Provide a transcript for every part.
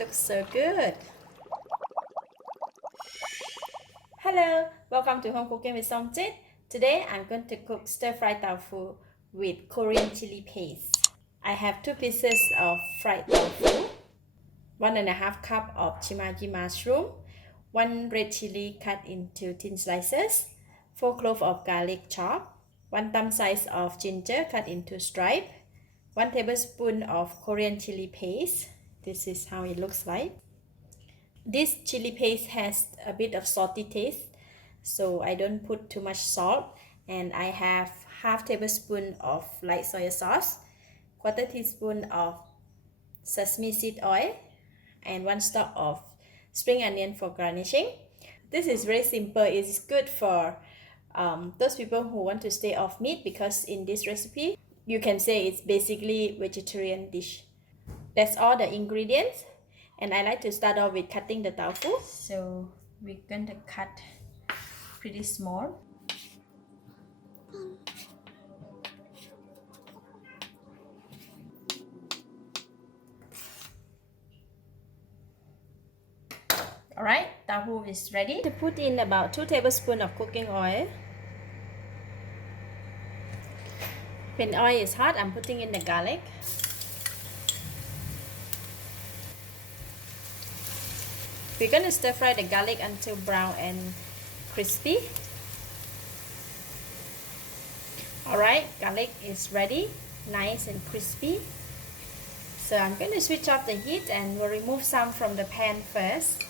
looks so good. Hello, welcome to Home Cooking with Something. Today I'm going to cook stir-fried tofu with Korean chili paste. I have 2 pieces of fried tofu, 1.5 cup of Shimaji mushroom, 1 red chili cut into thin slices, 4 cloves of garlic chopped, 1 thumb size of ginger cut into stripe, 1 tablespoon of Korean chili paste. This is how it looks like. This chili paste has a bit of salty taste, so I don't put too much salt. And I have half tablespoon of light soy sauce, 1/4 teaspoon of sesame seed oil, and 1 stalk of spring onion for garnishing. This is very simple. It's good for those people who want to stay off meat, because in this recipe you can say it's basically vegetarian dish. That's all the ingredients, and I like to start off with cutting the tofu. So we're going to cut pretty small. Alright, tofu is ready. To put in about 2 tablespoons of cooking oil. When oil is hot, I'm putting in the garlic. We're going to stir fry the garlic until brown and crispy. Alright, garlic is ready, nice and crispy. So I'm going to switch off the heat and we'll remove some from the pan first.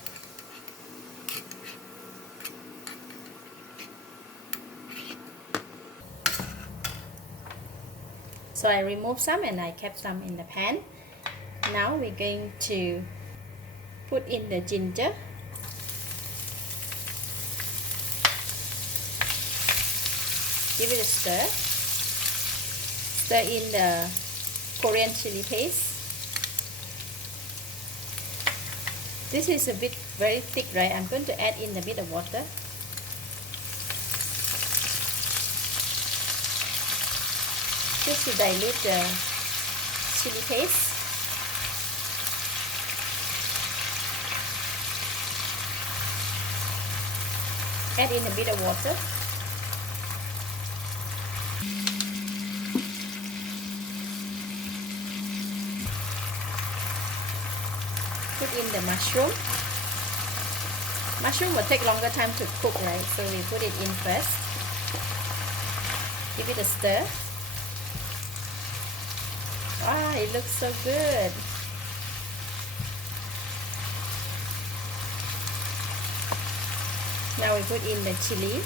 So I removed some and I kept some in the pan. Now we're going to put in the ginger. Give it a stir. Stir in the Korean chili paste. This is a bit very thick, right? I'm going to add in a bit of water. Just to dilute the chili paste. Add in a bit of water. Put in the mushroom. Mushroom will take longer time to cook, right? So we put it in first. Give it a stir. Wow, it looks so good. Now we put in the chili.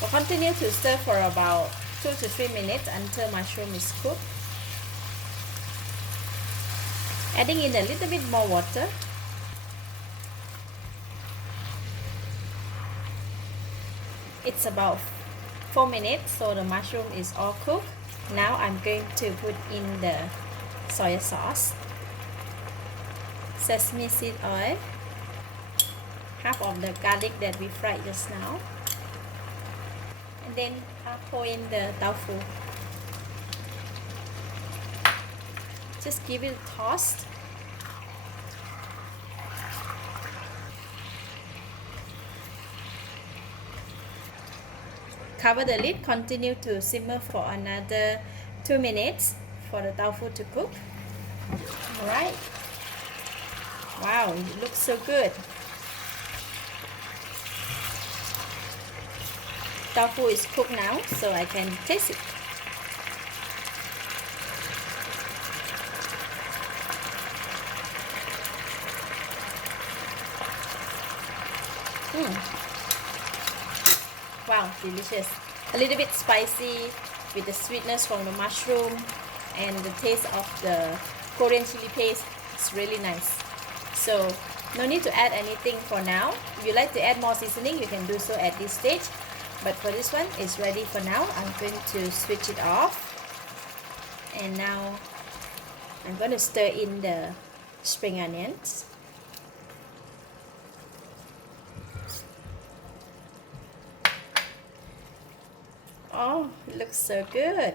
We'll continue to stir for about 2 to 3 minutes until mushroom is cooked. Adding in a little bit more water. It's about 4 minutes, so the mushroom is all cooked. Now I'm going to put in the soy sauce, sesame seed oil, half of the garlic that we fried just now, and then I'll pour in the tofu. Just give it a toss. Cover the lid, continue to simmer for another 2 minutes for the tofu to cook. Alright. Wow, it looks so good. Tofu is cooked now, so I can taste it. Wow, delicious. A little bit spicy with the sweetness from the mushroom and the taste of the Korean chili paste. It's really nice. So no need to add anything for now. If you like to add more seasoning, you can do so at this stage. But for this one, it's ready for now. I'm going to switch it off. And now I'm going to stir in the spring onions. Oh, it looks so good.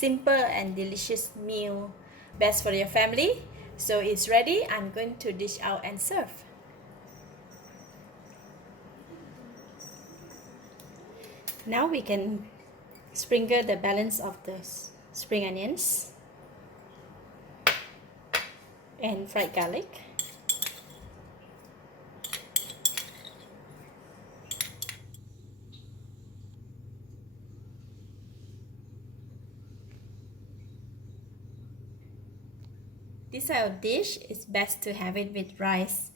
simple and delicious meal, best for your family. So it's ready. I'm going to dish out and serve. Now we can sprinkle the balance of the spring onions and fried garlic. This type of dish is best to have it with rice.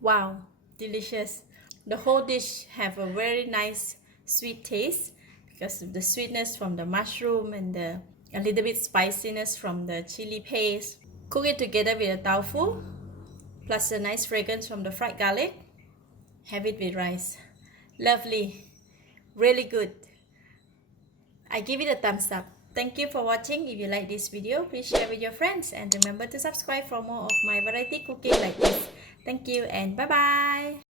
Wow, delicious. The whole dish have a very nice sweet taste because of the sweetness from the mushroom and a little bit spiciness from the chili paste. Cook it together with the tofu plus a nice fragrance from the fried garlic. Have it with rice. Lovely. Really good. I give it a thumbs up. Thank you for watching. If you like this video, please share with your friends and remember to subscribe for more of my variety cooking like this. Thank you and bye bye.